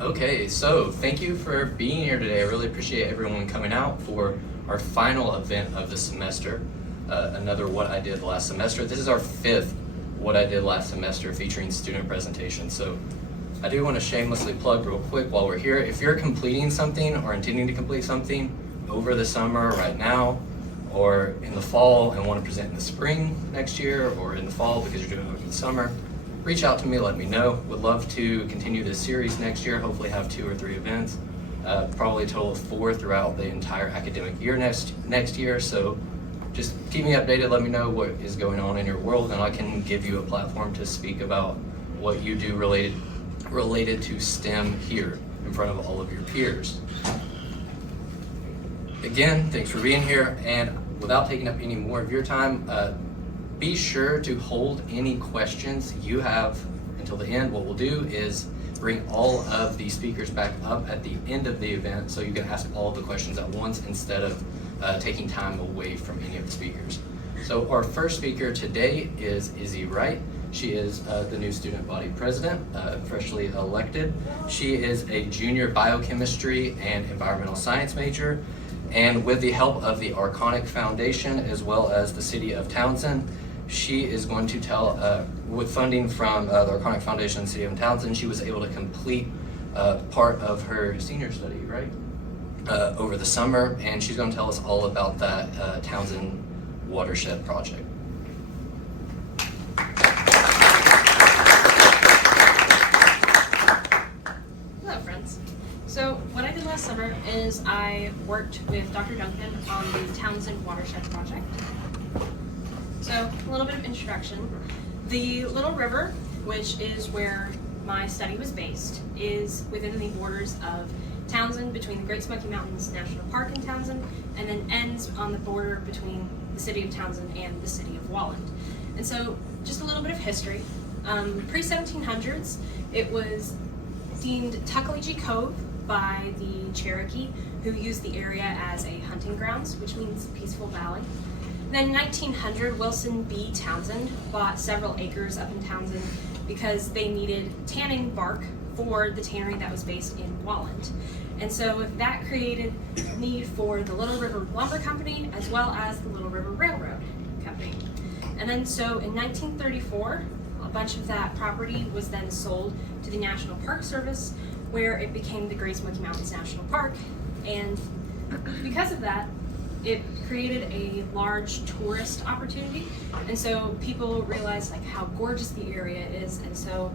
Okay, so thank you for being here today. I really appreciate everyone coming out for our final event of the semester, another What I Did Last Semester. This is our 5th What I Did Last Semester featuring student presentations. So I do want to shamelessly plug real quick while we're here. If you're completing something or intending to complete something over the summer, right now, or in the fall and want to present in the spring next year, or in the fall because you're doing it over the summer, reach out to me, let me know. Would love to continue this series next year, hopefully have 2 or 3 events, probably a total of 4 throughout the entire academic year next year. So just keep me updated, let me know what is going on in your world, and I can give you a platform to speak about what you do related to STEM here in front of all of your peers. Again, thanks for being here, and without taking up any more of your time, be sure to hold any questions you have until the end. What we'll do is bring all of the speakers back up at the end of the event so you can ask all the questions at once instead of taking time away from any of the speakers. So our first speaker today is Izzy Wright. She is the new student body president, freshly elected. She is a junior biochemistry and environmental science major. And with the help of the Arconic Foundation as well as the City of Townsend, she is going to tell, with funding from the Arconic Foundation and City of Townsend, she was able to complete part of her senior study, right? Over the summer, and she's going to tell us all about that Townsend watershed project. Hello, friends. So what I did last summer is I worked with Dr. Duncan on the Townsend watershed project. So a little bit of introduction. The Little River, which is where my study was based, is within the borders of Townsend, between the Great Smoky Mountains National Park in Townsend, and then ends on the border between the City of Townsend and the City of Walland. And so just a little bit of history. Pre-1700s, it was deemed Tuckaleegee Cove by the Cherokee, who used the area as a hunting grounds, which means peaceful valley. Then in 1900, Wilson B. Townsend bought several acres up in Townsend because they needed tanning bark for the tannery that was based in Walland. And so that created a need for the Little River Lumber Company as well as the Little River Railroad Company. And then so in 1934, a bunch of that property was then sold to the National Park Service, where it became the Great Smoky Mountains National Park. And because of that, it created a large tourist opportunity, and so people realized like how gorgeous the area is, and so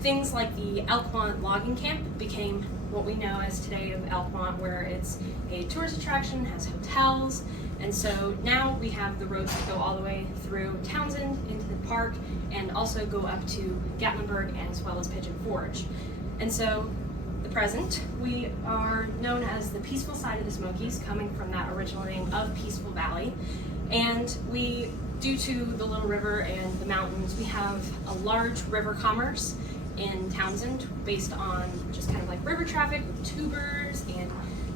things like the Elkmont logging camp became what we know as today of Elkmont, where it's a tourist attraction, has hotels, and so now we have the roads that go all the way through Townsend into the park and also go up to Gatlinburg and as well as Pigeon Forge. And so the present, we are known as the peaceful side of the Smokies, coming from that original name of Peaceful Valley. And we, due to the Little River and the mountains, we have a large river commerce in Townsend based on just kind of like river traffic with tubers and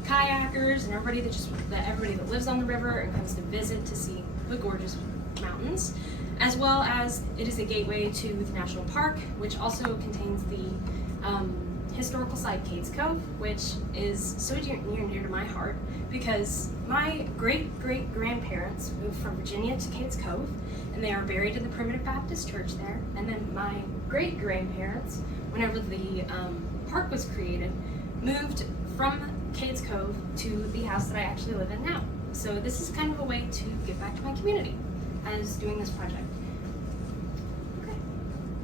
kayakers and everybody that lives on the river and comes to visit to see the gorgeous mountains, as well as it is a gateway to the national park, which also contains the historical site Cades Cove, which is so near and dear to my heart because my great-great-grandparents moved from Virginia to Cades Cove, and they are buried in the Primitive Baptist Church there. And then my great-grandparents, whenever the park was created, moved from Cades Cove to the house that I actually live in now. So this is kind of a way to give back to my community as doing this project. Okay,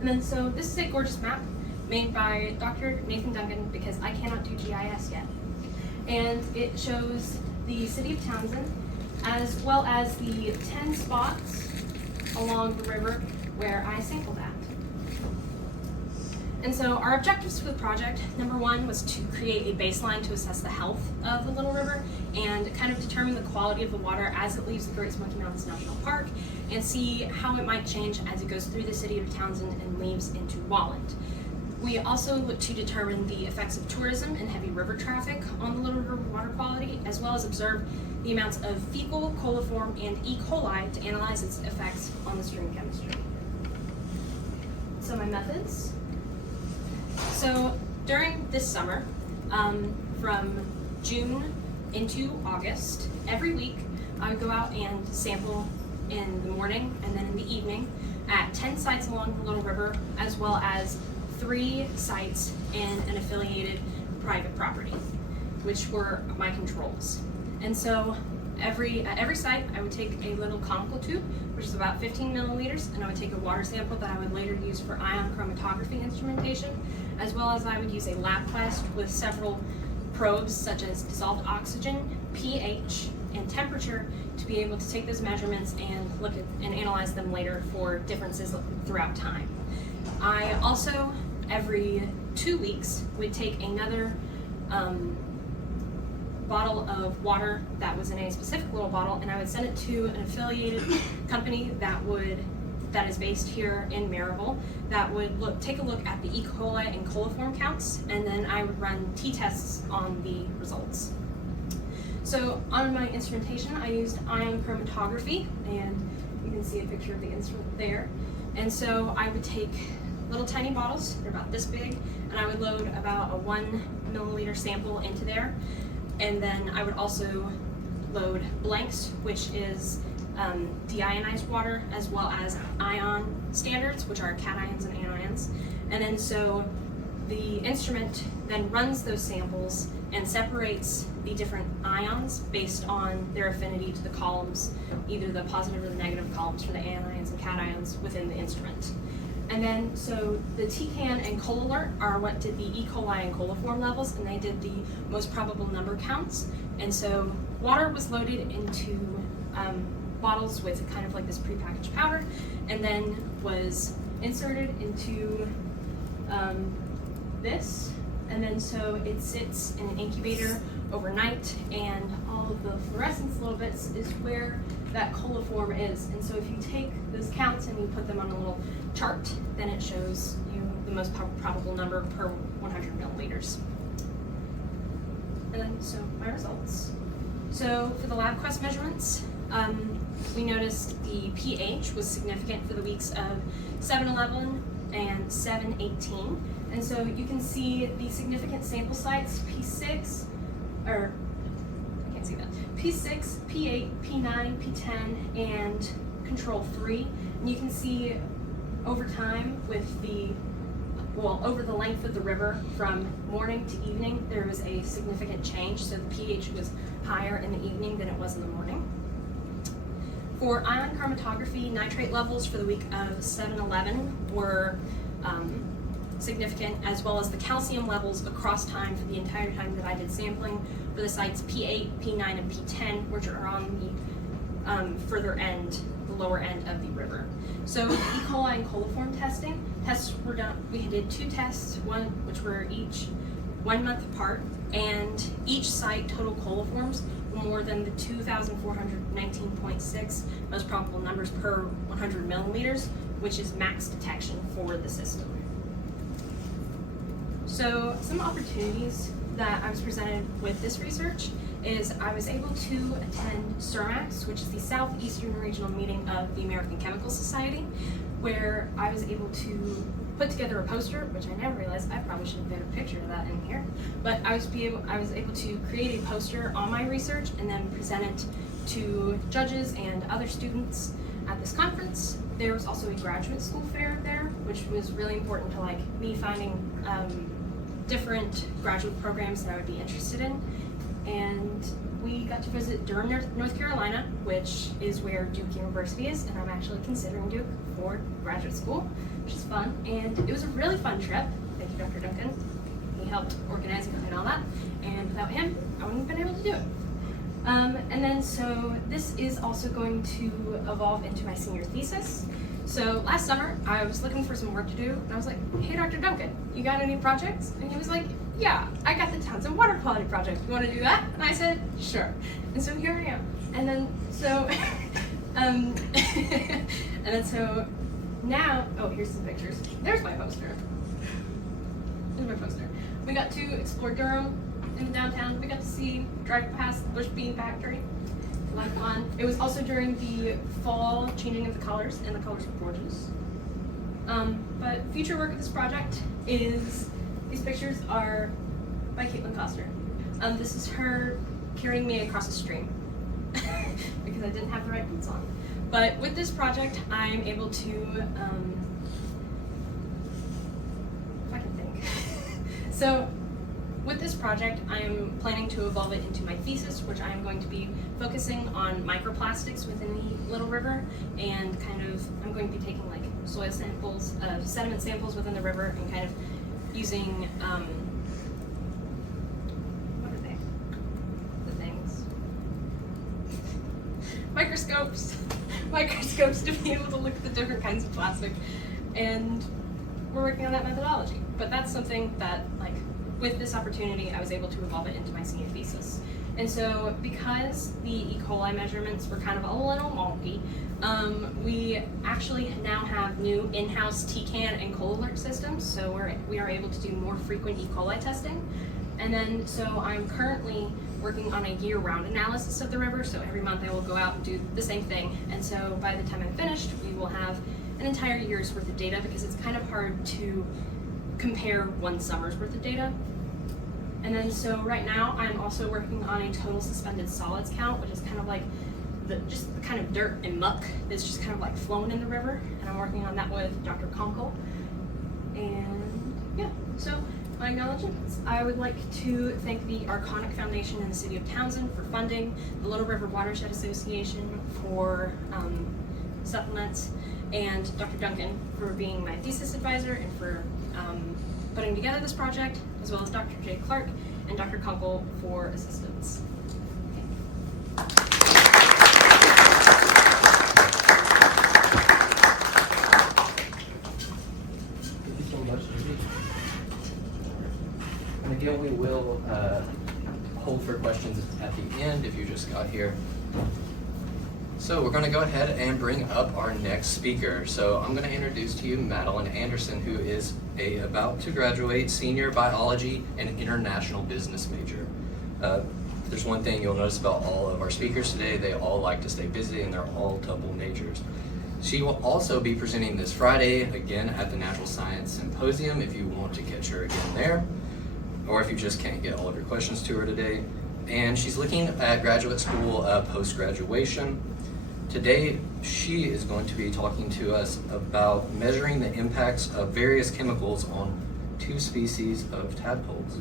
and then so this is a gorgeous map made by Dr. Nathan Duncan because I cannot do GIS yet. And it shows the City of Townsend as well as the 10 spots along the river where I sampled at. And so our objectives for the project, number one was to create a baseline to assess the health of the Little River and kind of determine the quality of the water as it leaves the Great Smoky Mountains National Park and see how it might change as it goes through the City of Townsend and leaves into Walland. We also look to determine the effects of tourism and heavy river traffic on the Little River water quality, as well as observe the amounts of fecal, coliform, and E. coli to analyze its effects on the stream chemistry. So my methods. So during this summer, from June into August, every week I would go out and sample in the morning and then in the evening at 10 sites along the Little River, as well as 3 sites in an affiliated private property, which were my controls. And so at every site I would take a little conical tube, which is about 15 milliliters, and I would take a water sample that I would later use for ion chromatography instrumentation, as well as I would use a lab quest with several probes such as dissolved oxygen, pH, and temperature to be able to take those measurements and look at and analyze them later for differences throughout time. I also, every 2 weeks, would take another bottle of water that was in a specific little bottle, and I would send it to an affiliated company that is based here in Maryville that would take a look at the E. coli and coliform counts, and then I would run t-tests on the results. So on my instrumentation, I used ion chromatography, and you can see a picture of the instrument there. And so I would take little tiny bottles, they're about this big, and I would load about a 1 milliliter sample into there. And then I would also load blanks, which is deionized water, as well as ion standards, which are cations and anions. And then so the instrument then runs those samples and separates the different ions based on their affinity to the columns, either the positive or the negative columns for the anions and cations within the instrument. And then, so the TCAN and ColAlert are what did the E. coli and coliform levels, and they did the most probable number counts. And so water was loaded into bottles with kind of like this prepackaged powder, and then was inserted into this. And then so it sits in an incubator overnight, and all of the fluorescence little bits is where that coliform is. And so if you take those counts and you put them on a little chart, then it shows you the most probable number per 100 milliliters. And then so my results. So for the lab quest measurements, we noticed the pH was significant for the weeks of 7-11 and 7-18. And so you can see the significant sample sites, P6, or I can't see that, P6, P8, P9, P10, and control 3. And you can see over time with over the length of the river from morning to evening, there was a significant change. So the pH was higher in the evening than it was in the morning. For ion chromatography, nitrate levels for the week of 7-11 were significant, as well as the calcium levels across time for the entire time that I did sampling for the sites P8, P9, and P10, which are on the further end, the lower end of the river. So E. coli and coliform tests were done. We did 2 tests, which were each 1 month apart, and each site total coliforms were more than the 2,419.6 most probable numbers per 100 milliliters, which is max detection for the system. So some opportunities that I was presented with this research is I was able to attend SERMAX, which is the Southeastern Regional Meeting of the American Chemical Society, where I was able to put together a poster, which I never realized I probably should have put a picture of that in here, but I was able to create a poster on my research and then present it to judges and other students at this conference. There was also a graduate school fair there, which was really important to me finding different graduate programs that I would be interested in. And we got to visit Durham, North Carolina, which is where Duke University is, and I'm actually considering Duke for graduate school, which is fun. And it was a really fun trip. Thank you, Dr. Duncan. He helped organize and all that. And without him, I wouldn't have been able to do it. And then so this is also going to evolve into my senior thesis. So last summer, I was looking for some work to do, and I was like, hey, Dr. Duncan, you got any projects? And he was like, yeah, I got the Townsend Water Quality Project. You want to do that? And I said, sure. And so here I am. And then so, and then so now, oh, here's some pictures. There's my poster. There's my poster. We got to explore Durham in the downtown. We got to drive past the Bush Bean Factory. Fun. It was also during the fall changing of the colors, and the colors were gorgeous. But future work of this project is These pictures are by Caitlin Coster. This is her carrying me across a stream because I didn't have the right boots on. But with this project, I'm able to, if I can think. So with this project, I'm planning to evolve it into my thesis, which I'm going to be focusing on microplastics within the Little River, and I'm going to be taking like soil samples, sediment samples within the river, and kind of using, what are they? The things. Microscopes to be able to look at the different kinds of plastic, and we're working on that methodology. But that's something that, like, with this opportunity, I was able to evolve it into my senior thesis. And so, because the E. coli measurements were kind of a little wonky, we actually now have new in-house TCAN and cold alert systems, so we are able to do more frequent E. coli testing. And then, so I'm currently working on a year-round analysis of the river, so every month I will go out and do the same thing. And so by the time I'm finished, we will have an entire year's worth of data, because it's kind of hard to compare one summer's worth of data. And then, so right now I'm also working on a total suspended solids count, which is kind of like just the kind of dirt and muck that's just kind of like flowing in the river. And I'm working on that with Dr. Keough. And yeah, so my acknowledgements. I would like to thank the Arconic Foundation and the City of Townsend for funding, the Little River Watershed Association for supplements, and Dr. Duncan for being my thesis advisor and for putting together this project, as well as Dr. J. Clark and Dr. Keough for assistance. Thank you so much, Izzy. And again, we will hold for questions at the end if you just got here. So we're going to go ahead and bring up our next speaker. So I'm going to introduce to you Madeline Anderson, who is about to graduate senior biology and international business major. If there's one thing you'll notice about all of our speakers today, they all like to stay busy and they're all double majors. She will also be presenting this Friday again at the Natural Science Symposium if you want to catch her again there, or if you just can't get all of your questions to her today. And she's looking at graduate school post-graduation. Today, she is going to be talking to us about measuring the impacts of various chemicals on 2 species of tadpoles.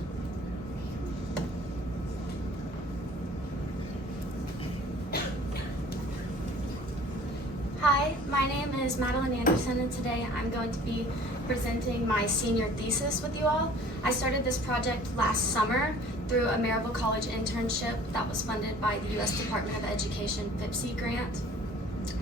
Hi, my name is Madeline Anderson, and today I'm going to be presenting my senior thesis with you all. I started this project last summer through a Maryville College internship that was funded by the U.S. Department of Education FIPSE grant.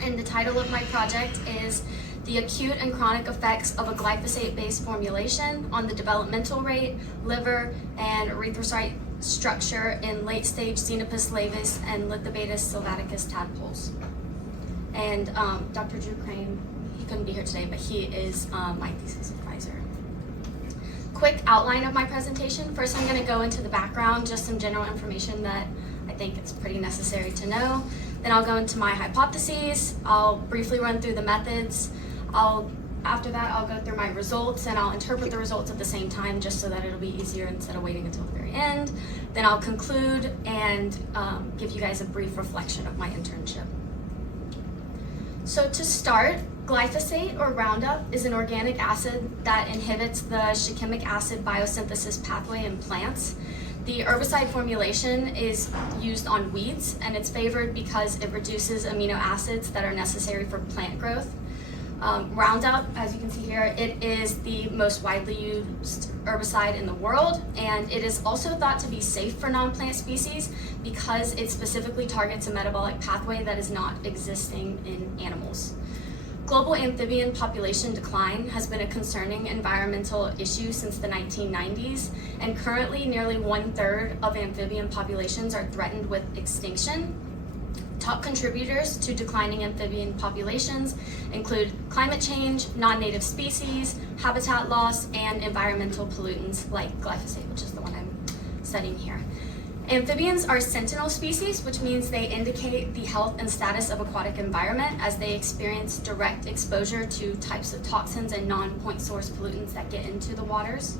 And the title of my project is The Acute and Chronic Effects of a Glyphosate-Based Formulation on the Developmental Rate, Liver, and Erythrocyte Structure in Late-Stage Xenopus laevis and Lithobatus sylvaticus tadpoles. And Dr. Drew Crane, he couldn't be here today, but he is my thesis advisor. Quick outline of my presentation. First, I'm going to go into the background, just some general information that I think it's pretty necessary to know. Then I'll go into my hypotheses. I'll briefly run through the methods. After that, I'll go through my results, and I'll interpret the results at the same time, just so that it'll be easier instead of waiting until the very end. Then I'll conclude and give you guys a brief reflection of my internship. So to start, glyphosate, or Roundup, is an organic acid that inhibits the shikimic acid biosynthesis pathway in plants. The herbicide formulation is used on weeds, and it's favored because it reduces amino acids that are necessary for plant growth. Roundup, as you can see here, it is the most widely used herbicide in the world, and it is also thought to be safe for non-plant species because it specifically targets a metabolic pathway that is not existing in animals. Global amphibian population decline has been a concerning environmental issue since the 1990s, and currently nearly 1/3 of amphibian populations are threatened with extinction. Top contributors to declining amphibian populations include climate change, non-native species, habitat loss, and environmental pollutants like glyphosate, which is the one I'm studying here. Amphibians are sentinel species, which means they indicate the health and status of aquatic environment as they experience direct exposure to types of toxins and non-point source pollutants that get into the waters.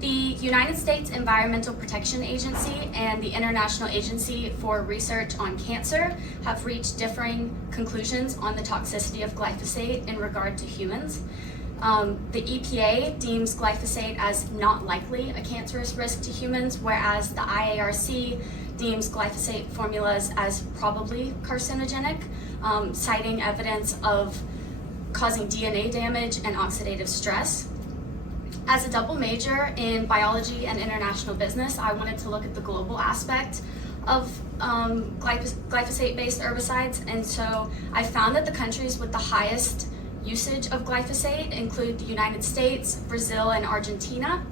The United States Environmental Protection Agency and the International Agency for Research on Cancer have reached differing conclusions on the toxicity of glyphosate in regard to humans. The EPA deems glyphosate as not likely a cancerous risk to humans, whereas the IARC deems glyphosate formulas as probably carcinogenic, citing evidence of causing DNA damage and oxidative stress. As a double major in biology and international business, I wanted to look at the global aspect of glyphosate-based herbicides, and so I found that the countries with the highest usage of glyphosate include the United States, Brazil, and Argentina.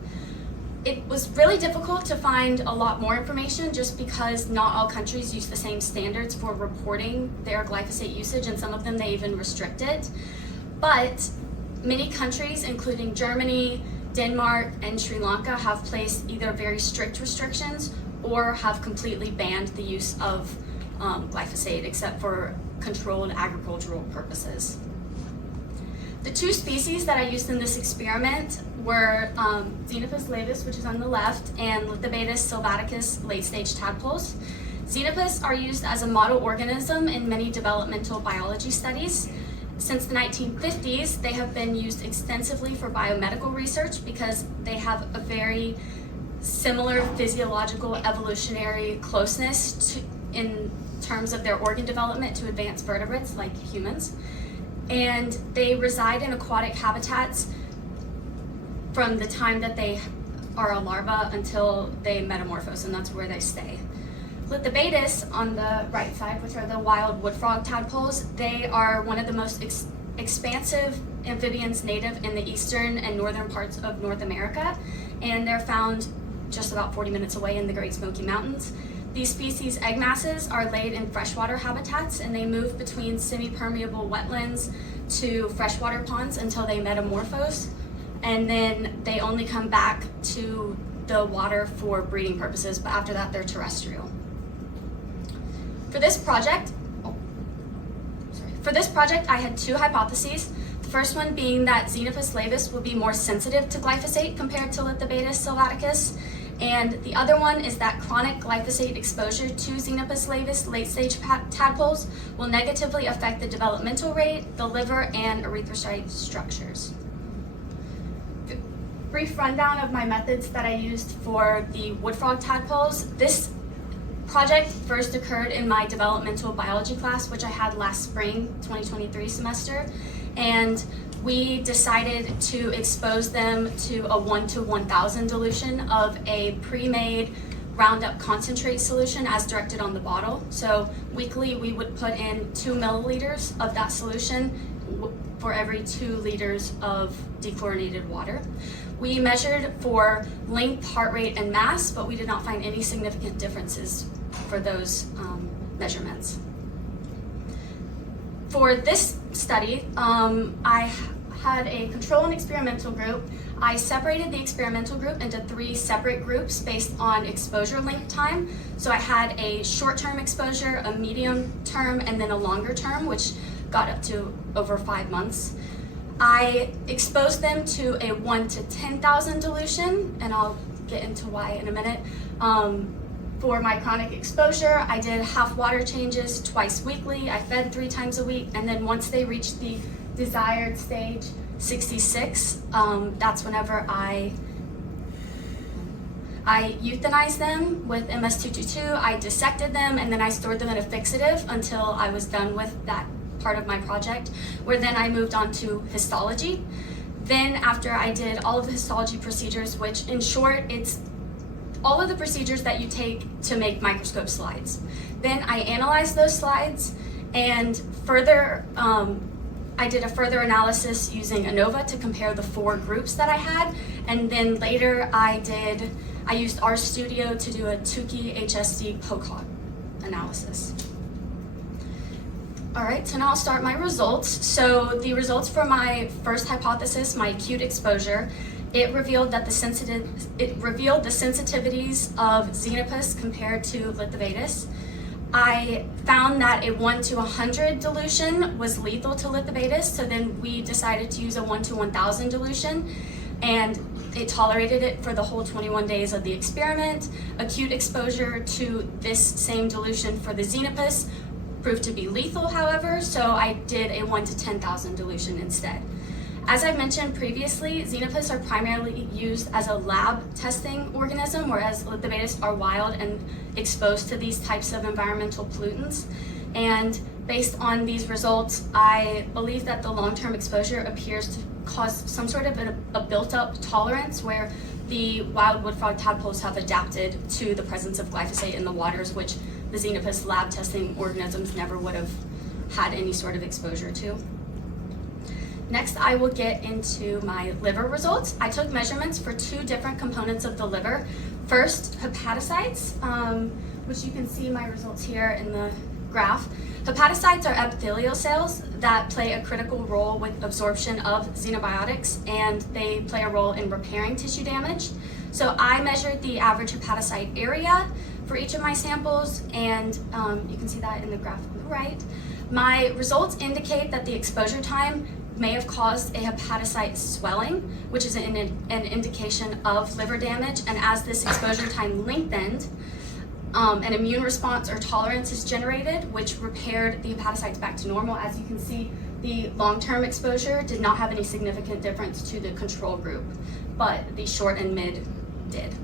It was really difficult to find a lot more information just because not all countries use the same standards for reporting their glyphosate usage, and some of them they even restrict it. But many countries, including Germany, Denmark, and Sri Lanka, have placed either very strict restrictions or have completely banned the use of glyphosate except for controlled agricultural purposes. The two species that I used in this experiment were Xenopus laevis, which is on the left, and Lithobatus sylvaticus late-stage tadpoles. Xenopus are used as a model organism in many developmental biology studies. Since the 1950s, they have been used extensively for biomedical research because they have a very similar physiological evolutionary closeness in terms of their organ development to advanced vertebrates like humans. And they reside in aquatic habitats from the time that they are a larva until they metamorphose, and that's where they stay. Lithobatus on the right side, which are the wild wood frog tadpoles, they are one of the most expansive amphibians native in the eastern and northern parts of North America, and they're found just about 40 minutes away in the Great Smoky Mountains. These species' egg masses are laid in freshwater habitats, and they move between semi-permeable wetlands to freshwater ponds until they metamorphose, and then they only come back to the water for breeding purposes, but after that they're terrestrial. For this project, I had two hypotheses. The first one being that Xenopus laevis would be more sensitive to glyphosate compared to Lithobatus sylvaticus, and the other one is that chronic glyphosate exposure to Xenopus laevis late-stage tadpoles will negatively affect the developmental rate, the liver, and erythrocyte structures. Brief rundown of my methods that I used for the wood frog tadpoles. This project first occurred in my developmental biology class, which I had last spring, 2023 semester, and we decided to expose them to a 1:1,000 dilution of a pre-made Roundup concentrate solution as directed on the bottle. So weekly we would put in 2 milliliters of that solution for every 2 liters of dechlorinated water. We measured for length, heart rate, and mass, but we did not find any significant differences for those measurements. For this study, I had a control and experimental group. I separated the experimental group into 3 separate groups based on exposure length time. So I had a short-term exposure, a medium-term, and then a longer term, which got up to over 5 months. I exposed them to a 1 to 10,000 dilution, and I'll get into why in a minute. For my chronic exposure, I did half water changes twice weekly. I fed 3 times a week, and then once they reached the desired stage 66, that's whenever I euthanized them with MS-222. I dissected them, and then I stored them in a fixative until I was done with that part of my project, where then I moved on to histology. Then after I did all of the histology procedures, which in short, it's all of the procedures that you take to make microscope slides. Then I analyzed those slides, and further, I did a further analysis using ANOVA to compare the 4 groups that I had, and then later I used RStudio to do a Tukey HSD POCOG analysis. All right, so now I'll start my results. So the results for my first hypothesis, my acute exposure, it revealed the sensitivities of Xenopus compared to Lithobatus. I found that a 1 to 100 dilution was lethal to Lithobatus, so then we decided to use a 1 to 1,000 dilution. And It tolerated it for the whole 21 days of the experiment. Acute exposure to this same dilution for the Xenopus proved to be lethal, however, so I did a 1 to 10,000 dilution instead. As I mentioned previously, Xenopus are primarily used as a lab testing organism, whereas Lithobatus are wild and exposed to these types of environmental pollutants. And based on these results, I believe that the long-term exposure appears to cause some sort of a built-up tolerance where the wild wood frog tadpoles have adapted to the presence of glyphosate in the waters, which the Xenopus lab testing organisms never would have had any sort of exposure to. Next, I will get into my liver results. I took measurements for 2 different components of the liver. First, hepatocytes, which you can see my results here in the graph. Hepatocytes are epithelial cells that play a critical role with absorption of xenobiotics, and they play a role in repairing tissue damage. So I measured the average hepatocyte area for each of my samples, and you can see that in the graph on the right. My results indicate that the exposure time may have caused a hepatocyte swelling, which is an indication of liver damage, and as this exposure time lengthened, an immune response or tolerance is generated, which repaired the hepatocytes back to normal. As you can see, the long-term exposure did not have any significant difference to the control group, but the short and mid did.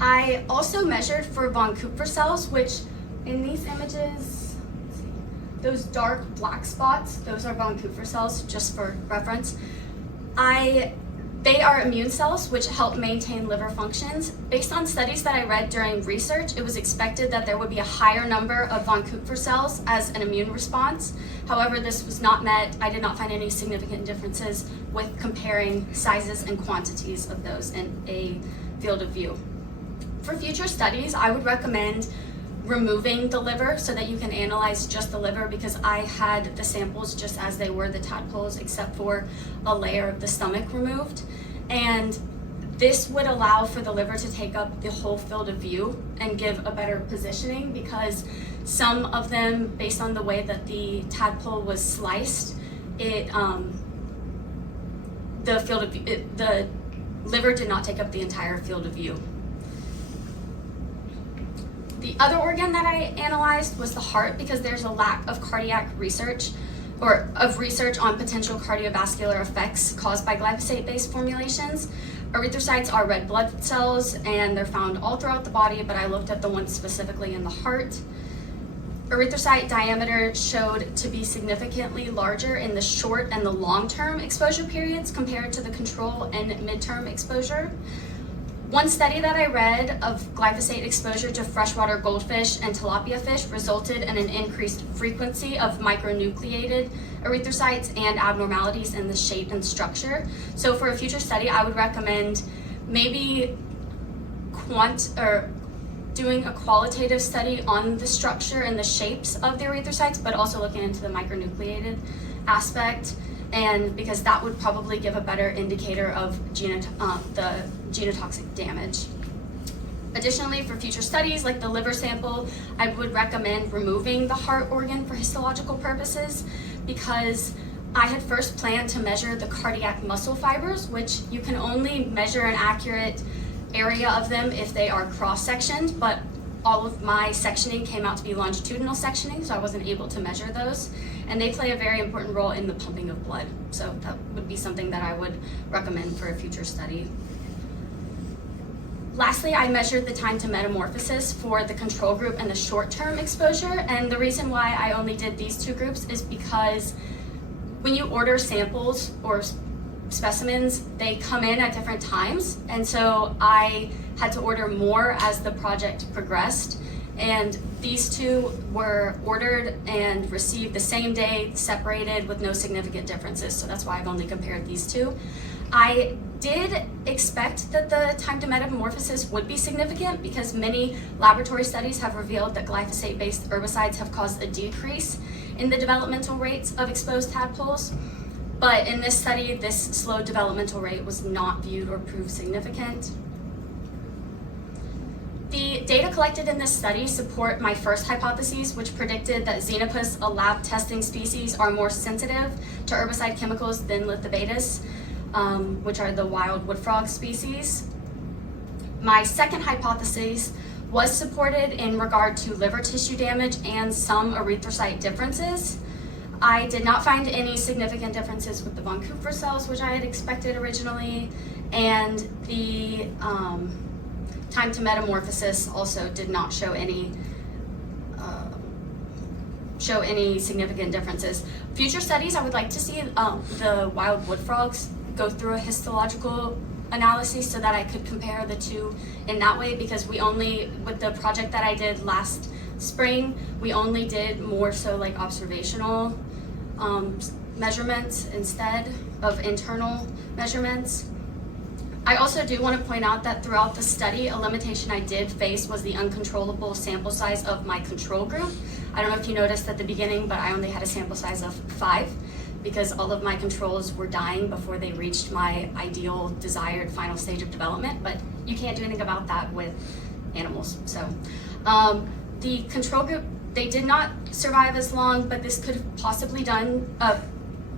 I also measured for von Kupffer cells, which in these images, those dark black spots, those are von Kupffer cells, just for reference. They are immune cells which help maintain liver functions. Based on studies that I read during research, it was expected that there would be a higher number of von Kupffer cells as an immune response. However, this was not met. I did not find any significant differences with comparing sizes and quantities of those in a field of view. For future studies, I would recommend removing the liver so that you can analyze just the liver, because I had the samples just as they were, the tadpoles, except for a layer of the stomach removed. And this would allow for the liver to take up the whole field of view and give a better positioning, because some of them, based on the way that the tadpole was sliced, the liver did not take up the entire field of view. The other organ that I analyzed was the heart, because there's a lack of cardiac research or of research on potential cardiovascular effects caused by glyphosate-based formulations. Erythrocytes are red blood cells and they're found all throughout the body, but I looked at the ones specifically in the heart. Erythrocyte diameter showed to be significantly larger in the short and the long-term exposure periods compared to the control and midterm exposure. One study that I read of glyphosate exposure to freshwater goldfish and tilapia fish resulted in an increased frequency of micronucleated erythrocytes and abnormalities in the shape and structure. So for a future study, I would recommend maybe doing a qualitative study on the structure and the shapes of the erythrocytes, but also looking into the micronucleated aspect, and because that would probably give a better indicator of the genotoxic damage. Additionally, for future studies like the liver sample, I would recommend removing the heart organ for histological purposes, because I had first planned to measure the cardiac muscle fibers, which you can only measure an accurate area of them if they are cross-sectioned, but all of my sectioning came out to be longitudinal sectioning, so I wasn't able to measure those. And they play a very important role in the pumping of blood. So that would be something that I would recommend for a future study. Lastly, I measured the time to metamorphosis for the control group and the short-term exposure. And the reason why I only did these 2 groups is because when you order samples or specimens, they come in at different times. And so I had to order more as the project progressed. And these 2 were ordered and received the same day, separated with no significant differences. So that's why I've only compared these 2. I did expect that the time to metamorphosis would be significant, because many laboratory studies have revealed that glyphosate-based herbicides have caused a decrease in the developmental rates of exposed tadpoles. But in this study, this slow developmental rate was not viewed or proved significant. The data collected in this study support my first hypotheses, which predicted that Xenopus, a lab testing species, are more sensitive to herbicide chemicals than Lithobatus. which are the wild wood frog species. My second hypothesis was supported in regard to liver tissue damage and some erythrocyte differences. I did not find any significant differences with the von Kupffer cells, which I had expected originally, and the time to metamorphosis also did not show any significant differences. Future studies, I would like to see the wild wood frogs go through a histological analysis so that I could compare the two in that way, because with the project that I did last spring, we only did more so like observational measurements instead of internal measurements. I also do want to point out that throughout the study, a limitation I did face was the uncontrollable sample size of my control group. I don't know if you noticed at the beginning, but I only had a sample size of 5 because all of my controls were dying before they reached my ideal desired final stage of development, but you can't do anything about that with animals. So the control group, they did not survive as long, but this could have possibly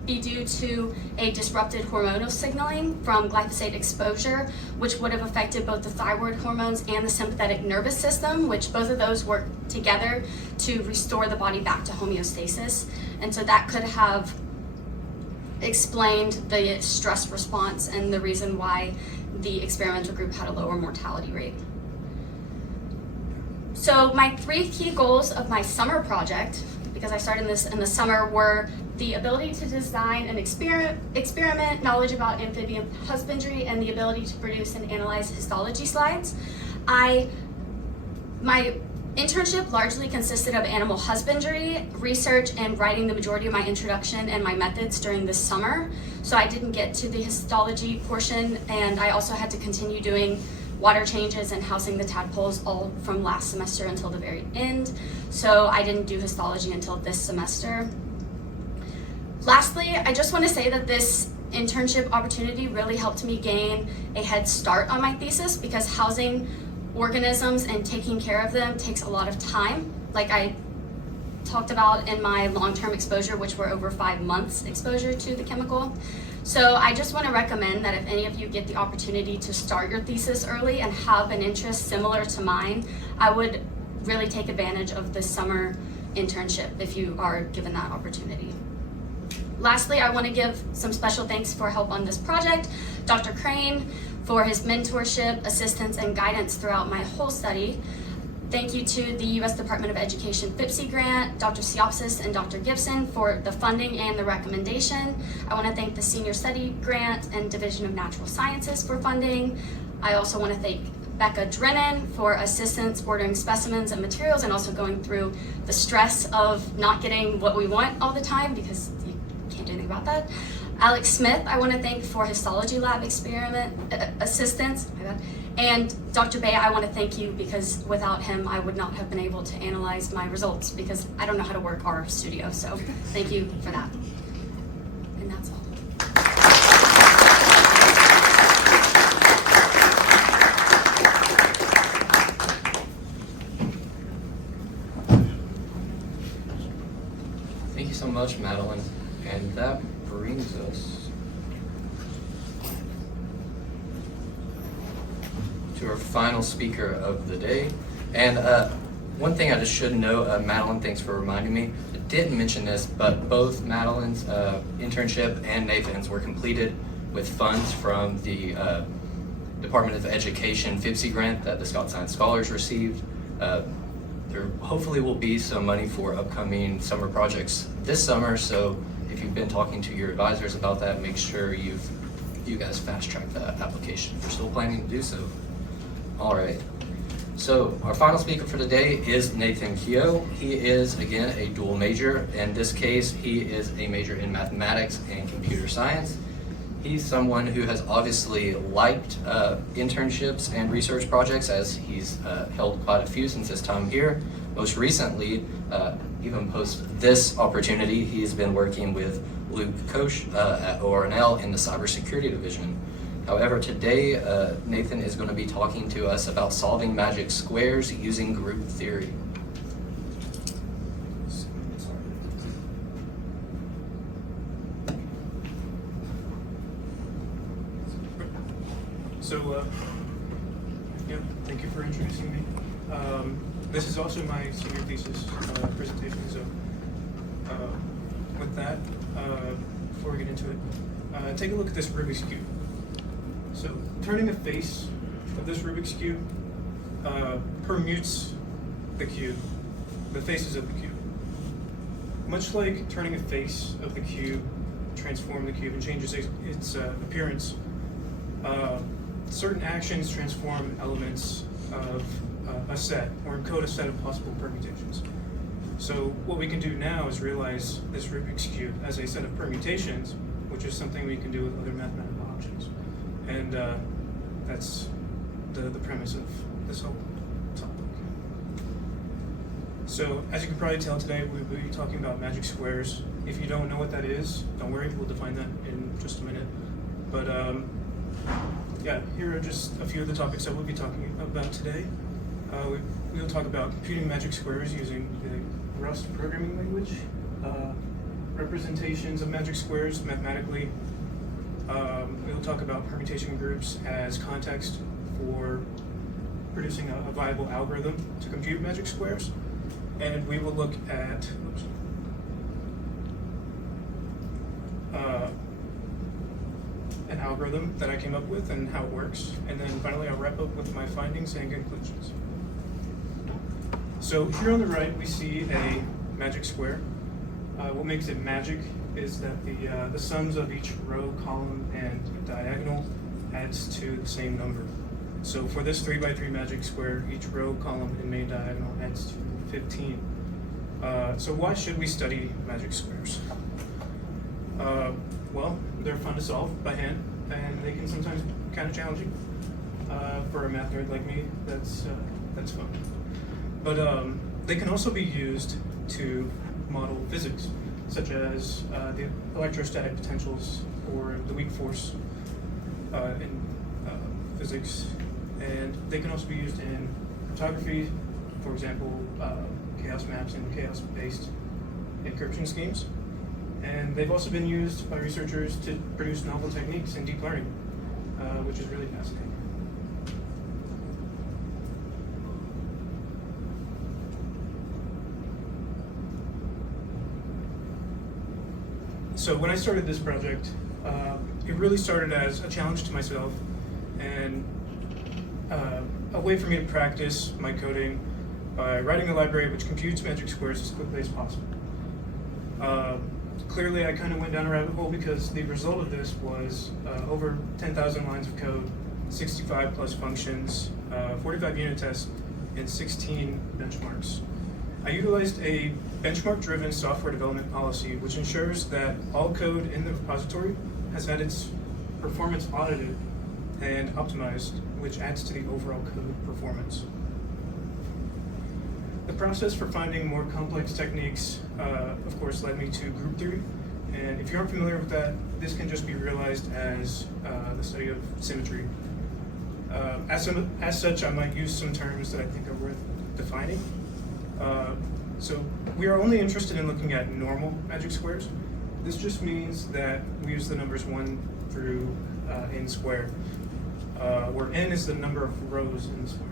be due to a disrupted hormonal signaling from glyphosate exposure, which would have affected both the thyroid hormones and the sympathetic nervous system, which both of those work together to restore the body back to homeostasis. And so that could have explained the stress response and the reason why the experimental group had a lower mortality rate. So my 3 key goals of my summer project, because I started this in the summer, were the ability to design an experiment, knowledge about amphibian husbandry, and the ability to produce and analyze histology slides. My internship largely consisted of animal husbandry, research, and writing the majority of my introduction and my methods during this summer. So I didn't get to the histology portion, and I also had to continue doing water changes and housing the tadpoles all from last semester until the very end. So I didn't do histology until this semester. Lastly, I just want to say that this internship opportunity really helped me gain a head start on my thesis, because housing organisms and taking care of them takes a lot of time, like I talked about in my long-term exposure, which were over 5 months exposure to the chemical. So I just want to recommend that if any of you get the opportunity to start your thesis early and have an interest similar to mine, I would really take advantage of this summer internship if you are given that opportunity. Lastly, I want to give some special thanks for help on this project, Dr. Crane, for his mentorship, assistance, and guidance throughout my whole study. Thank you to the U.S. Department of Education FIPSE grant, Dr. Siopsis and Dr. Gibson for the funding and the recommendation. I want to thank the Senior Study Grant and Division of Natural Sciences for funding. I also want to thank Becca Drennan for assistance ordering specimens and materials, and also going through the stress of not getting what we want all the time, because you can't do anything about that. Alex Smith, I want to thank for histology lab experiment assistance. And Dr. Bay, I want to thank you, because without him, I would not have been able to analyze my results, because I don't know how to work our studio. So thank you for that. And that's all. Thank you so much, Madeline. And that brings us to our final speaker of the day. And one thing I just should note, Madeline, thanks for reminding me. I didn't mention this, but both Madeline's internship and Nathan's were completed with funds from the Department of Education FIPSE grant that the Scott Science Scholars received. There hopefully will be some money for upcoming summer projects this summer, so if you've been talking to your advisors about that, make sure you guys fast track that application if you're still planning to do so. All right, so our final speaker for today is Nathan Keough. He is, again, a dual major. In this case, he is a major in mathematics and computer science. He's someone who has obviously liked internships and research projects, as he's held quite a few since his time here. Most recently, even post this opportunity, he's been working with Luke Koch at ORNL in the cybersecurity division. However, today, Nathan is going to be talking to us about solving magic squares using group theory. for introducing me. This is also my senior thesis presentation, so with that, before we get into it, take a look at this Rubik's Cube. So turning the face of this Rubik's Cube permutes the cube, the faces of the cube. Much like turning the face of the cube transforms the cube and changes its appearance, certain actions transform elements of a set or encode a set of possible permutations. So what we can do now is realize this Rubik's Cube as a set of permutations, which is something we can do with other mathematical options. And that's the premise of this whole topic. So as you can probably tell today, we'll be talking about magic squares. If you don't know what that is, don't worry, we'll define that in just a minute. But yeah, here are just a few of the topics that we'll be talking about today. We'll talk about computing magic squares using the Rust programming language, representations of magic squares mathematically. We'll talk about permutation groups as context for producing a viable algorithm to compute magic squares. And we will look at an algorithm that I came up with and how it works. And then finally, I'll wrap up with my findings and conclusions. So here on the right, we see a magic square. What makes it magic is that the sums of each row, column, and diagonal adds to the same number. So for this 3x3 magic square, each row, column, and main diagonal adds to 15. So why should we study magic squares? Well, they're fun to solve by hand, and they can sometimes be kind of challenging. For a math nerd like me, that's fun. But they can also be used to model physics, such as the electrostatic potentials or the weak force in physics. And they can also be used in cryptography, for example, chaos maps and chaos-based encryption schemes. And they've also been used by researchers to produce novel techniques in deep learning, which is really fascinating. So when I started this project, it really started as a challenge to myself and a way for me to practice my coding by writing a library which computes magic squares as quickly as possible. Clearly, I kind of went down a rabbit hole because the result of this was over 10,000 lines of code, 65 plus functions, 45 unit tests, and 16 benchmarks. I utilized a benchmark-driven software development policy which ensures that all code in the repository has had its performance audited and optimized, which adds to the overall code performance. The process for finding more complex techniques, of course, led me to group theory. And if you aren't familiar with that, this can just be realized as the study of symmetry. As such, I might use some terms that I think are worth defining. So we are only interested in looking at normal magic squares. This just means that we use the numbers 1 through n squared, where n is the number of rows in the square.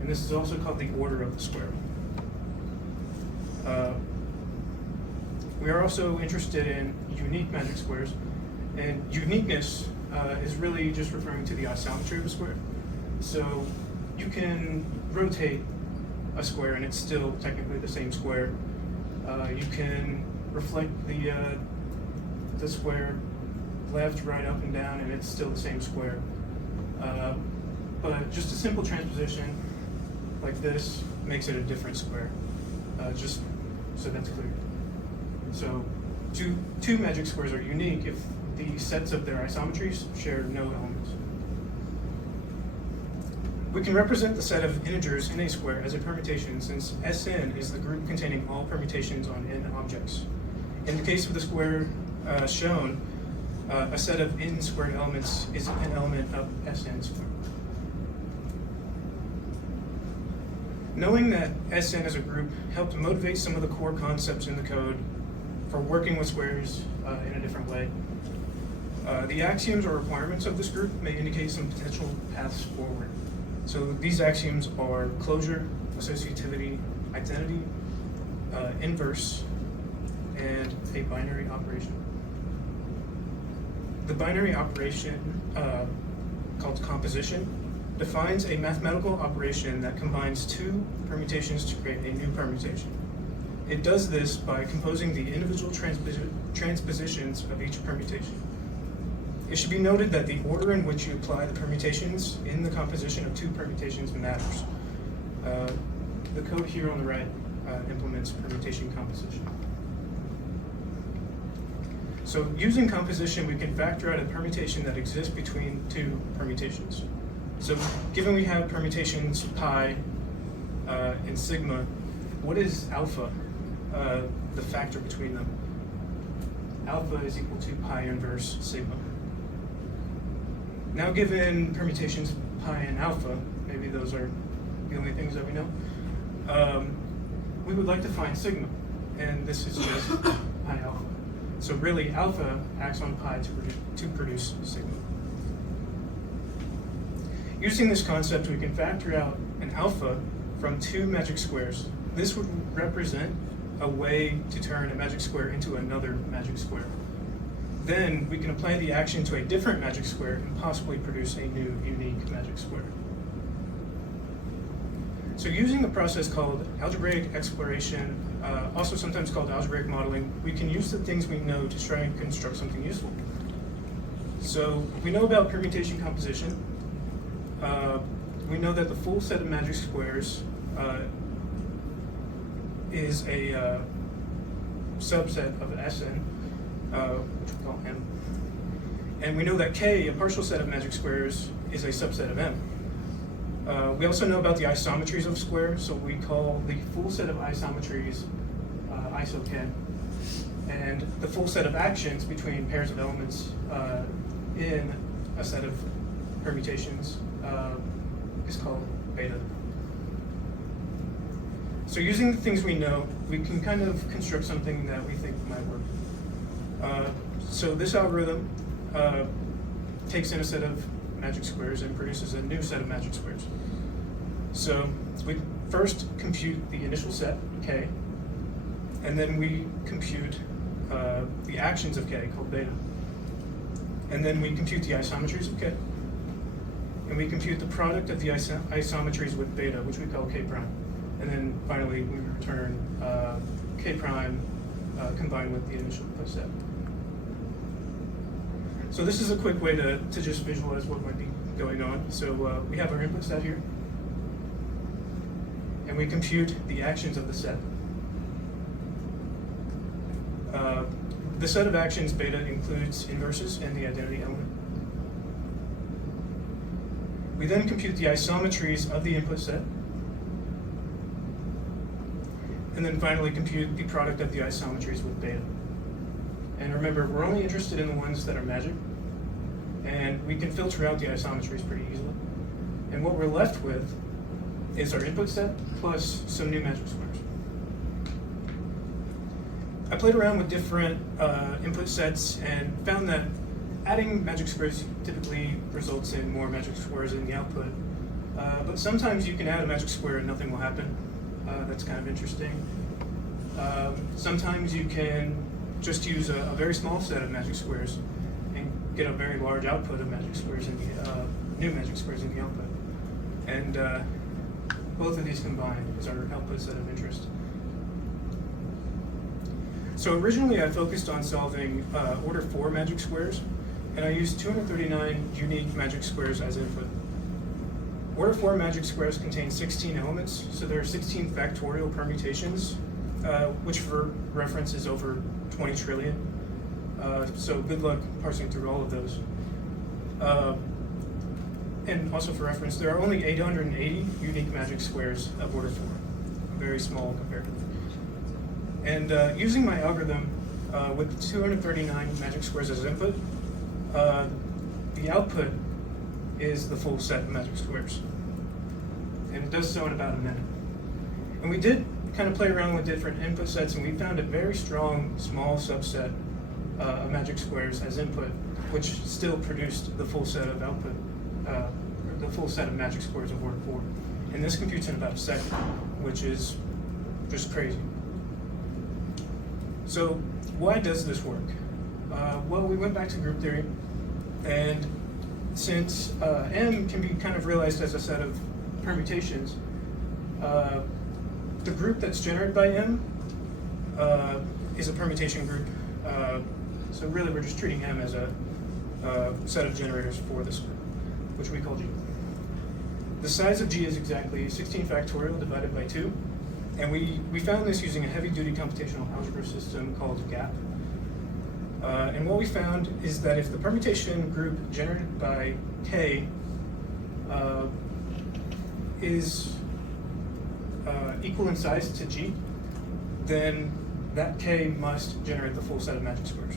And this is also called the order of the square. We are also interested in unique magic squares, and uniqueness is really just referring to the isometry of a square. So you can rotate a square and it's still technically the same square. You can reflect the square left, right, up, and down, and it's still the same square. But just a simple transposition like this makes it a different square, just so that's clear. So two magic squares are unique if the sets of their isometries share no elements. We can represent the set of integers in a square as a permutation since Sn is the group containing all permutations on n objects. In the case of the square shown, a set of n squared elements is an element of Sn squared. Knowing that Sn as a group helped motivate some of the core concepts in the code for working with squares in a different way. The axioms or requirements of this group may indicate some potential paths forward. So these axioms are closure, associativity, identity, inverse, and a binary operation. The binary operation, called composition, defines a mathematical operation that combines two permutations to create a new permutation. It does this by composing the individual transpositions of each permutation. It should be noted that the order in which you apply the permutations in the composition of two permutations matters. The code here on the right implements permutation composition. So using composition, we can factor out a permutation that exists between two permutations. So given we have permutations pi and sigma, what is alpha, the factor between them? Alpha is equal to pi inverse sigma. Now given permutations pi and alpha, maybe those are the only things that we know, we would like to find sigma, and this is just pi alpha. So really, alpha acts on pi to produce sigma. Using this concept, we can factor out an alpha from two magic squares. This would represent a way to turn a magic square into another magic square. Then we can apply the action to a different magic square and possibly produce a new unique magic square. So using a process called algebraic exploration, also sometimes called algebraic modeling, we can use the things we know to try and construct something useful. So we know about permutation composition. We know that the full set of magic squares is a subset of Sn, which we call M. And we know that K, a partial set of magic squares, is a subset of M. We also know about the isometries of squares, so we call the full set of isometries iso-K. And the full set of actions between pairs of elements in a set of permutations is called beta. So using the things we know, we can kind of construct something that we think might work. So this algorithm takes in a set of magic squares and produces a new set of magic squares. So we first compute the initial set, K, and then we compute the actions of K, called beta. And then we compute the isometries of K, and we compute the product of the isometries with beta, which we call K prime. And then finally, we return K prime combined with the initial input set. So this is a quick way to just visualize what might be going on. So we have our input set here, and we compute the actions of the set. The set of actions beta includes inverses and the identity element. We then compute the isometries of the input set, and then finally compute the product of the isometries with beta. And remember, we're only interested in the ones that are magic, and we can filter out the isometries pretty easily. And what we're left with is our input set plus some new magic squares. I played around with different input sets and found that adding magic squares typically results in more magic squares in the output. But sometimes you can add a magic square and nothing will happen. That's kind of interesting. Sometimes you can just use a very small set of magic squares and get a very large output of magic squares in the new magic squares in the output. And both of these combined is our output set of interest. So originally I focused on solving order 4 magic squares, and I used 239 unique magic squares as input. Order 4 magic squares contain 16 elements, so there are 16 factorial permutations, which for reference is over 20 trillion. So good luck parsing through all of those. And also for reference, there are only 880 unique magic squares of order 4, very small comparatively. And using my algorithm with 239 magic squares as input, the output is the full set of magic squares. And it does so in about a minute. And we did kind of play around with different input sets, and we found a very strong small subset of magic squares as input, which still produced the full set of output, the the full set of magic squares of order 4. And this computes in about a second, which is just crazy. So why does this work? Well, we went back to group theory, and since M can be kind of realized as a set of permutations, the group that's generated by M is a permutation group. So really we're just treating M as a set of generators for this group, which we call G. The size of G is exactly 16 factorial divided by 2. And we found this using a heavy-duty computational algebra system called GAP. And what we found is that if the permutation group generated by K is equal in size to G, then that K must generate the full set of magic squares.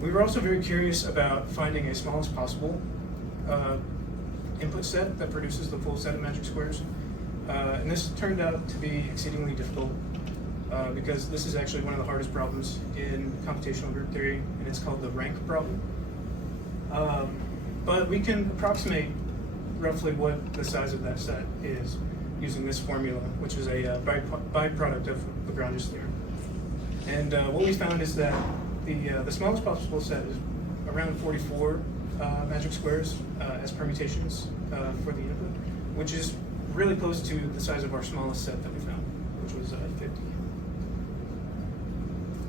We were also very curious about finding a smallest possible input set that produces the full set of magic squares. And this turned out to be exceedingly difficult because this is actually one of the hardest problems in computational group theory, and it's called the rank problem. But we can approximate roughly what the size of that set is using this formula, which is a byproduct of Lagrange's theorem. And what we found is that the smallest possible set is around 44 magic squares as permutations for the input, which is really close to the size of our smallest set that we found, which was 50.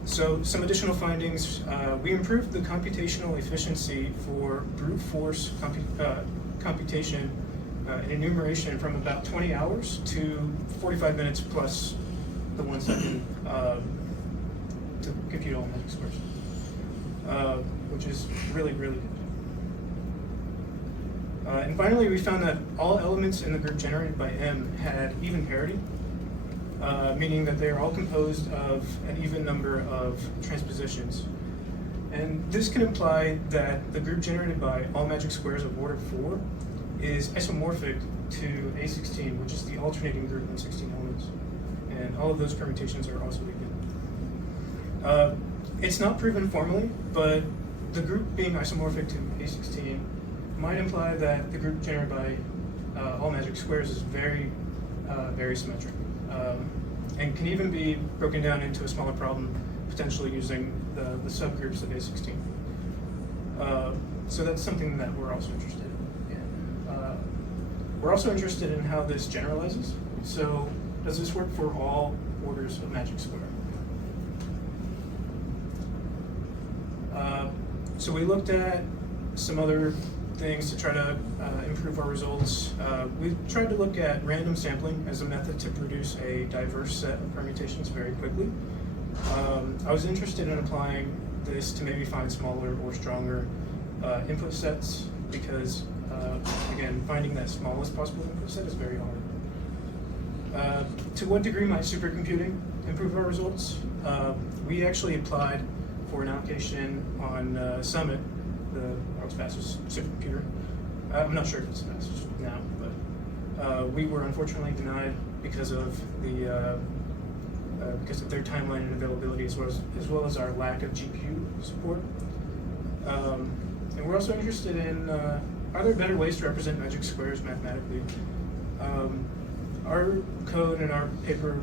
So some additional findings, we improved the computational efficiency for brute force computation and enumeration from about 20 hours to 45 minutes plus the 1 second to compute all magic squares, which is really, really good. And finally, we found that all elements in the group generated by M had even parity, meaning that they are all composed of an even number of transpositions. And this can imply that the group generated by all magic squares of order 4 is isomorphic to A16, which is the alternating group in 16 elements. And all of those permutations are also equal. It's not proven formally, but the group being isomorphic to A16 might imply that the group generated by all magic squares is very, very symmetric. And can even be broken down into a smaller problem, potentially using the subgroups of A16. So that's something that we're also interested in. We're also interested in how this generalizes. So does this work for all orders of magic square? So we looked at some other things to try to improve our results. We tried to look at random sampling as a method to produce a diverse set of permutations very quickly. I was interested in applying this to maybe find smaller or stronger input sets because, again, finding that smallest possible input set is very hard. To what degree might supercomputing improve our results? We actually applied for an allocation on Summit, the world's fastest supercomputer. I'm not sure if it's the fastest now, but we were unfortunately denied because of their timeline and availability, as well as our lack of GPU support. And we're also interested in are there better ways to represent magic squares mathematically? Our code and our paper,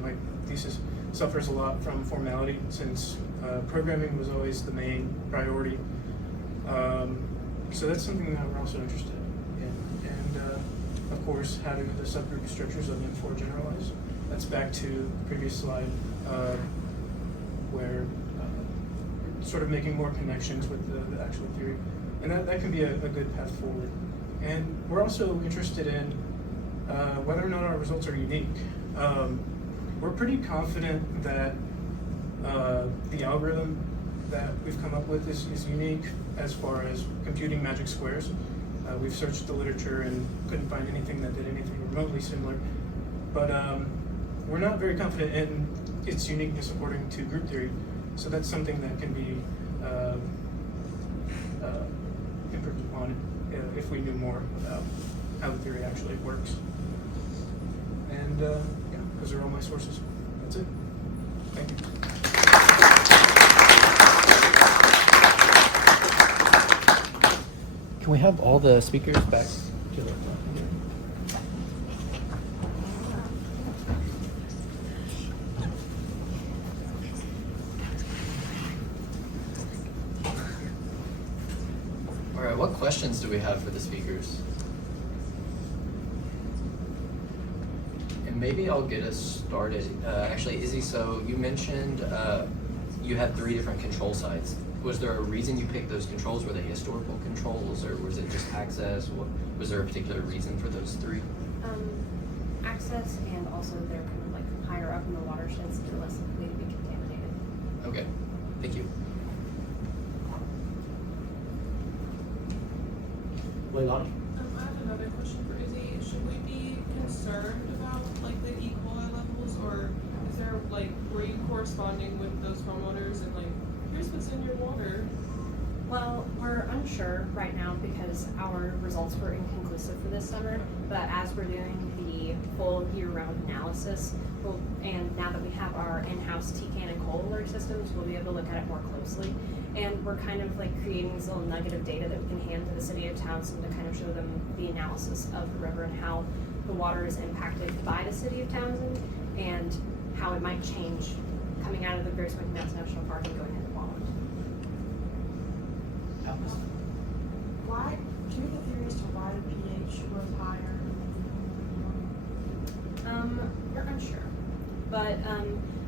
my thesis, suffers a lot from formality since programming was always the main priority. So that's something that we're also interested in. And of course, having the subgroup structures of M4 generalized. That's back to the previous slide where sort of making more connections with the actual theory. And that can be a good path forward. And we're also interested in whether or not our results are unique. We're pretty confident that the algorithm that we've come up with is unique as far as computing magic squares. We've searched the literature and couldn't find anything that did anything remotely similar. But we're not very confident in its uniqueness according to group theory. So that's something that can be improved upon if we knew more about how the theory actually works. And yeah, those are all my sources. That's it. Thank you. Can we have all the speakers back to the front here? All right, what questions do we have for the speakers? And maybe I'll get us started. Actually, Izzy, so you mentioned you had 3 different control sites. Was there a reason you picked those controls? Were they historical controls, or was it just access? Was there a particular reason for those 3? Access, and also they're kind of like higher up in the watershed, so they're less likely to be contaminated. Okay, thank you. Leilani? I have another question for Izzy. Should we be concerned about like the E. coli levels, or is there like, were you corresponding with those homeowners and like, here's what's in your water? Well, we're unsure right now because our results were inconclusive for this summer, but as we're doing the full year-round analysis, and now that we have our in-house TCAN and coal alert systems, we'll be able to look at it more closely. And we're kind of like creating this little nugget of data that we can hand to the City of Townsend to kind of show them the analysis of the river and how the water is impacted by the City of Townsend and how it might change coming out of the Great Smoky Mountains National Park and going into Walland. Why, give me the theory as to why the pH was higher? We're unsure, but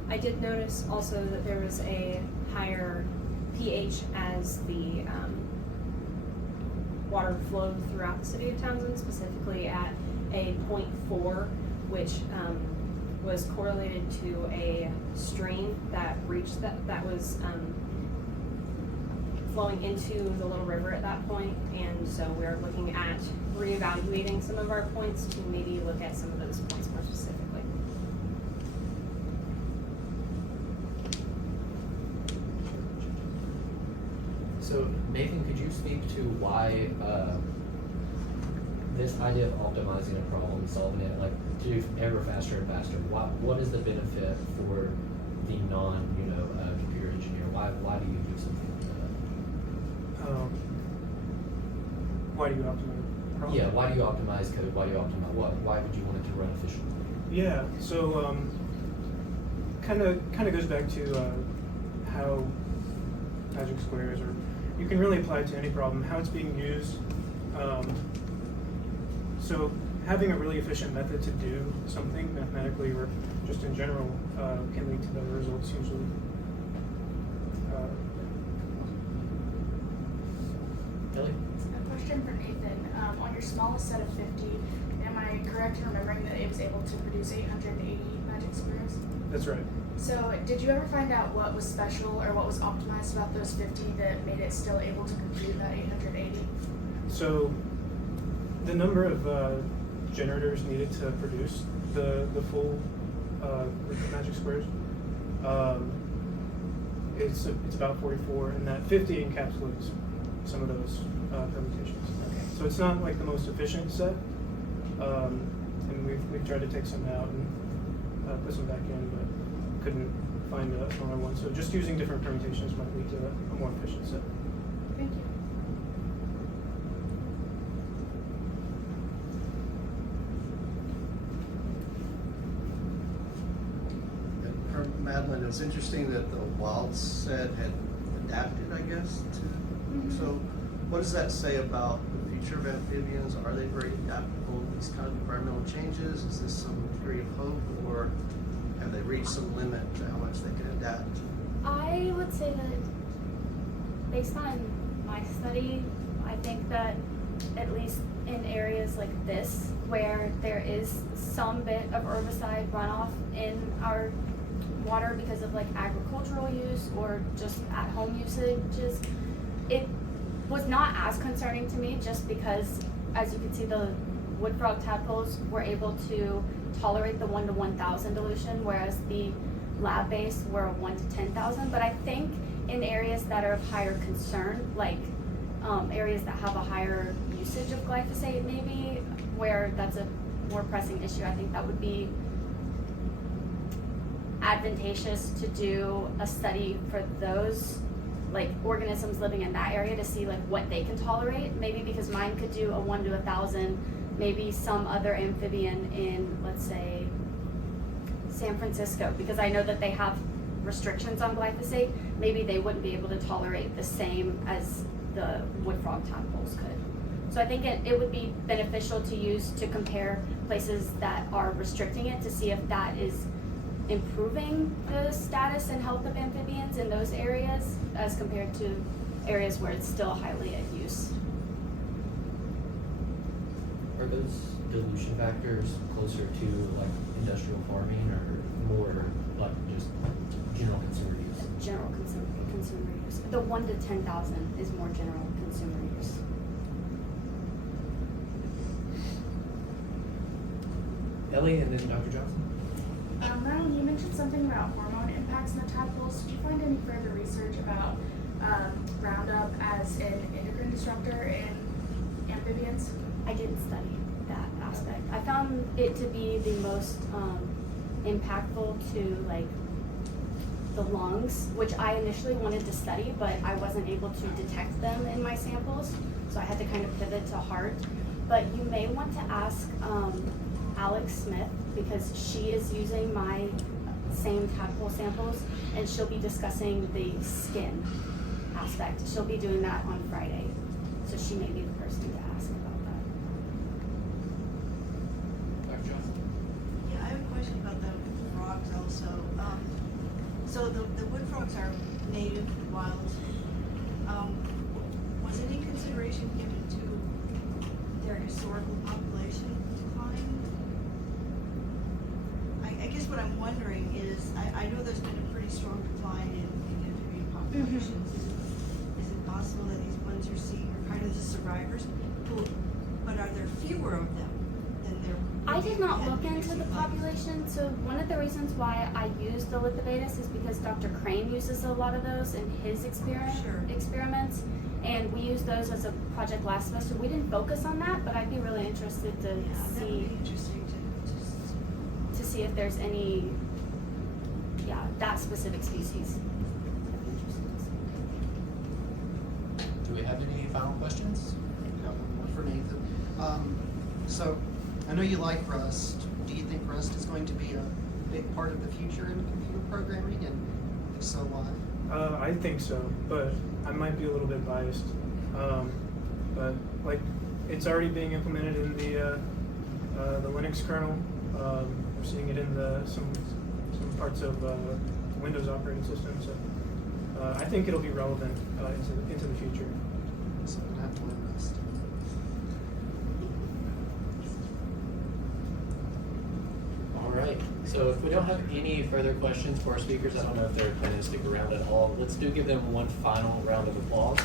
I did notice also that there was a higher pH as the water flowed throughout the City of Townsend, specifically at a 0.4, which was correlated to a stream that reached that was flowing into the little river at that point, and so we're looking at reevaluating some of our points to maybe look at some of those points more specifically. So Nathan, could you speak to why this idea of optimizing a problem, solving it, like to do ever faster and faster? What is the benefit for the computer engineer? Why do you do something like that? Why do you optimize the problem? Yeah, why do you optimize code? Why do you optimize why would you want it to run efficiently? Yeah, so kind of goes back to how magic squares, or you can really apply it to any problem, how it's being used. So having a really efficient method to do something mathematically or just in general can lead to better results usually. Ellie? A question for Nathan. On your smallest set of 50, am I correct in remembering that it was able to produce 880 magic squares? That's right. So did you ever find out what was special or what was optimized about those 50 that made it still able to compute that 880? So the number of generators needed to produce the full group of magic squares, it's about 44, and that 50 encapsulates some of those permutations. Okay. So it's not like the most efficient set, and we've tried to take some out and put some back in, but couldn't find a smaller one. So just using different permutations might lead to a more efficient set. Thank you. For Madeline, it was interesting that the wild set had adapted, I guess, to, so what does that say about the future of amphibians? Are they very adaptable to these kind of environmental changes? Is this some degree of hope, or have they reached some limit to how much they can adapt? I would say that based on my study, I think that at least in areas like this, where there is some bit of herbicide runoff in our water because of like agricultural use or just at-home usages, it was not as concerning to me, just because, as you can see, the wood frog tadpoles were able to tolerate the 1 to 1,000 dilution, whereas the lab-based were 1 to 10,000. But I think in areas that are of higher concern, like areas that have a higher usage of glyphosate, maybe, where that's a more pressing issue, I think that would be advantageous to do a study for those like organisms living in that area to see like what they can tolerate. Maybe because mine could do a 1 to 1,000, maybe some other amphibian in, let's say, San Francisco, because I know that they have restrictions on glyphosate, maybe they wouldn't be able to tolerate the same as the wood frog tadpoles could. So I think it would be beneficial to use to compare places that are restricting it to see if that is improving the status and health of amphibians in those areas as compared to areas where it's still highly at use. Are those dilution factors closer to like industrial farming or more like just general consumer use? General consumer use. The 1 to 10,000 is more general consumer use. Ellie and then Dr. Johnson. Madeline, you mentioned something about hormone impacts in the tadpoles. Did you find any further research about Roundup as an endocrine disruptor in amphibians? I didn't study that aspect. I found it to be the most impactful to like the lungs, which I initially wanted to study, but I wasn't able to detect them in my samples, so I had to kind of pivot to heart. But you may want to ask Alex Smith, because she is using my same tadpole samples, and she'll be discussing the skin aspect. She'll be doing that on Friday, so she may be the person to ask about that. Dr. Johnson. Yeah, I have a question about the frogs also. So the wood frogs are native, wild. Was any consideration given to their historical population decline? I guess what I'm wondering is, I know there's been a pretty strong decline in amphibian populations. Is it possible that these ones you're seeing are kind of the survivors? But are there fewer of them than there? I did not had look into previously the been? population, so one of the reasons why I used the lithobatus is because Dr. Crane uses a lot of those in his experiments, and we used those as a project last semester. We didn't focus on that, but I'd be really interested to Yeah, that would see be interesting to see if there's any, that specific species. Do we have any final questions? Got one more for Nathan. So, I know you like Rust. Do you think Rust is going to be a big part of the future in computer programming, and if so, why? I think so, but I might be a little bit biased. But like, it's already being implemented in the Linux kernel. We're seeing it in some parts of Windows operating system. So I think it'll be relevant into the future. So I'm gonna have to learn Rust. All right. So if we don't have any further questions for our speakers, I don't know if they're planning to stick around at all. Let's give them one final round of applause.